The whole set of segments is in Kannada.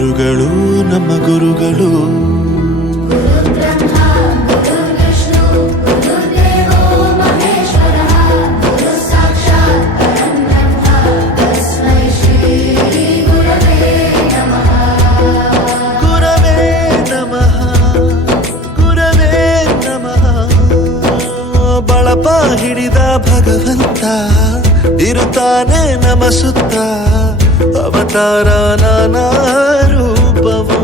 ಗುರುಗಳು ನಮ್ಮ ಗುರುಗಳು. ಬಳಪ ಹಿಡಿದ ಭಗವಂತ ಇರುತ್ತಾನೆ ನಮ ಸುತ್ತ, ಅವತಾರ ನಾನಾ ರೂಪವೋ.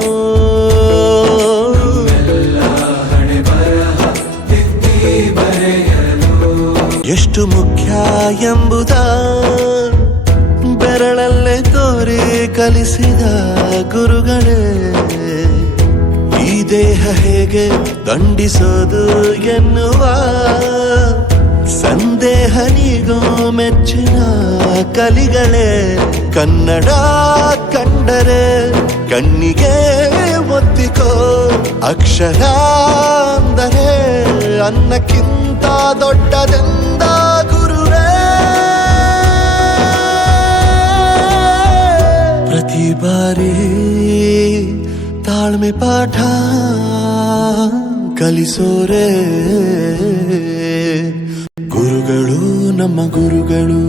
ಎಷ್ಟು ಮುಖ್ಯ ಎಂಬುದ ಬೆರಳಲ್ಲೇ ತೋರಿ ಕಲಿಸಿದ ಗುರುಗಳೇ. ಈ ದೇಹ ಹೇಗೆ ದಂಡಿಸೋದು ಎನ್ನುವ ಸಂದೇಹ ನೀಗೋ ಮೆಚ್ಚಿನ ಕಲಿಗಳೇ. ಕನ್ನಡ ಕಂಡರೆ ಕಣ್ಣಿಗೆ ಒತ್ತಿಕೋ, ಅಕ್ಷರ ಅಂದರೆ ಅನ್ನಕ್ಕಿಂತ ದೊಡ್ಡದೆಂದ ಗುರುವೇ. ಪ್ರತಿ ಬಾರಿ ತಾಳ್ಮೆ ಪಾಠ ಕಲಿಸೋರೆ ಗುರುಗಳು ನಮ್ಮ ಗುರುಗಳು.